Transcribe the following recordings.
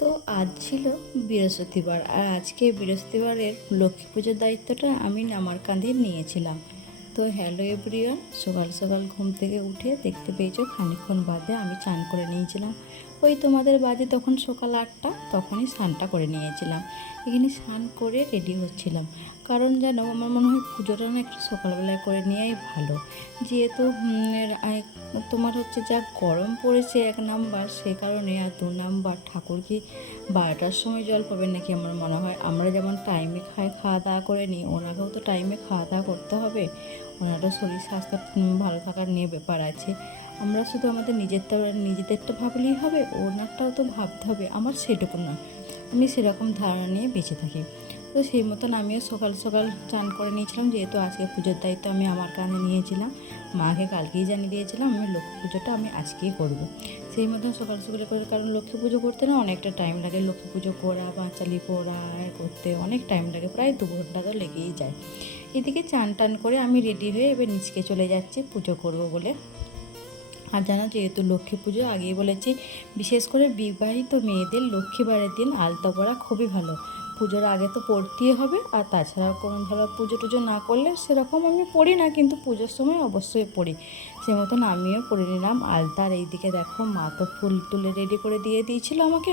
তো আজ ছিল বৃহস্পতিবার, আর আজকে বৃহস্পতিবারের লক্ষ্মী পুজোর দায়িত্বটা আমি আমার কাঁধে নিয়েছিলাম। তো হ্যালো এভরিওয়ান, সকাল সকাল ঘুম থেকে উঠে দেখতে পেয়েছো খানিকক্ষণ বাদে আমি চান করে নিয়েছিলাম। ওই তোমাদের বাজে তখন সকাল 8টা, তখনই স্নানটা করে নিয়েছিলাম। এখানে স্নান করে রেডি হচ্ছিলাম, কারণ জানো আমার মনে হয় পুজোটা না একটু সকালবেলায় করে নেওয়াই ভালো। যেহেতু তোমার হচ্ছে যা গরম পড়েছে 1 নাম্বার, সে কারণে, আর 2 নাম্বার ঠাকুর কি 12টার সময় জল পাবেন নাকি? আমার মনে হয় আমরা যেমন টাইমে খাওয়া দাওয়া করে নিই, ওনাকেও তো টাইমে খাওয়া দাওয়া করতে হবে। ওনারও শরীর স্বাস্থ্য ভালো থাকার নিয়ে ব্যাপার আছে। আমরা শুধু আমাদের নিজেদেরটা ভাবলেই হবে, ওনারটাও তো ভাবতে হবে। আমার সেটুকু না, আমি সেরকম ধারণা নিয়ে বেঁচে থাকি। তো সেই মতন আমিও সকাল সকাল চান করে নিয়েছিলাম, যেহেতু আজকে পুজোর দায়িত্ব আমি আমার কাঁধে নিয়েছিলাম। মাকে কালকেই জানিয়ে দিয়েছিলাম আমি লক্ষ্মী পুজোটা আমি আজকেই করব। সেই মতন সকাল সকালে করে, কারণ লক্ষ্মী পুজো করতে না অনেকটা টাইম লাগে। লক্ষ্মী পুজো করা, বাঁচালি পড়া করতে অনেক টাইম লাগে, প্রায় 2 ঘন্টা তো লেগেই যায়। এদিকে চান টান করে আমি রেডি হয়ে এবার নিচকে চলে যাচ্ছি পুজো করব বলে। আর জানো, যেহেতু লক্ষ্মী পুজো আগেই বলেছি, বিশেষ করে বিবাহিত মেয়েদের লক্ষ্মীবারের দিন আলতা পরা খুবই ভালো। পুজোর আগে তো পড়তেই হবে, আর তাছাড়াও কোনো ধরো পুজো টুজো না করলে সেরকম আমি পড়ি না, কিন্তু পুজোর সময় অবশ্যই পড়ি। সে মতন আমিও পড়ে নিলাম আলতা। আর এইদিকে দেখো মা তো ফুল তুলে রেডি করে দিয়ে দিয়েছিল আমাকে,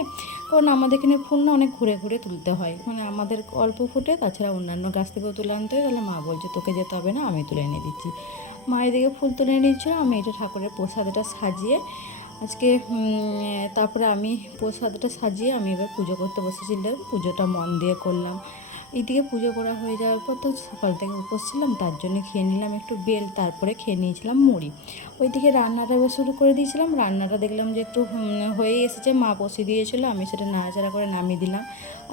কারণ আমাদের এখানে ফুল না অনেক ঘুরে ঘুরে তুলতে হয়, মানে আমাদের অল্প ফুটে, তাছাড়া অন্যান্য গাছ থেকেও তুলে আনতে হয়। তাহলে মা বলছে তোকে যেতে হবে না, আমি তুলে এনে দিচ্ছি। মা এদিকে ফুল তুলে নিচ্ছিল, আমি এটা ঠাকুরের প্রসাদটা সাজিয়ে আজকে তারপরে আমি প্রসাদটা সাজিয়ে আমি এবার পুজো করতে বসেছিলাম। পুজোটা মন দিয়ে করলাম। এইদিকে পুজো করা হয়ে যাওয়ার পর তো সকাল থেকে উপোস ছিলাম, তার জন্য খেয়ে নিলাম একটু বেল, তারপরে খেয়ে নিয়েছিলাম মুড়ি। ওইদিকে রান্নাটা এবার শুরু করে দিয়েছিলাম। রান্নাটা দেখলাম যে একটু হয়েই এসেছে, মা বসিয়ে দিয়েছিলো, আমি সেটা নাড়াচাড়া করে নামিয়ে দিলাম।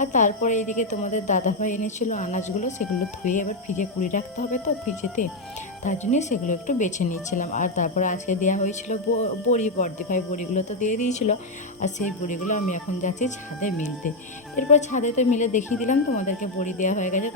আর তারপরে এইদিকে তোমাদের দাদাভাই এনেছিল আনাজগুলো, সেগুলো ধুয়ে এবার ফ্রিজে কুড়ি রাখতে হবে তো ফ্রিজেতে, তার জন্যই সেগুলো একটু বেছে নিচ্ছিলাম। আর তারপরে আজকে দেওয়া হয়েছিল বড়ি, বর্দি ভাই বড়িগুলো তো দিয়ে দিয়েছিল, আর সেই বড়িগুলো আমি এখন যাচ্ছি ছাদে মিলতে। এরপর ছাদে তো মিলে দেখিয়ে দিলাম তোমাদেরকে বড়ি দেওয়া হয়ে গেছে।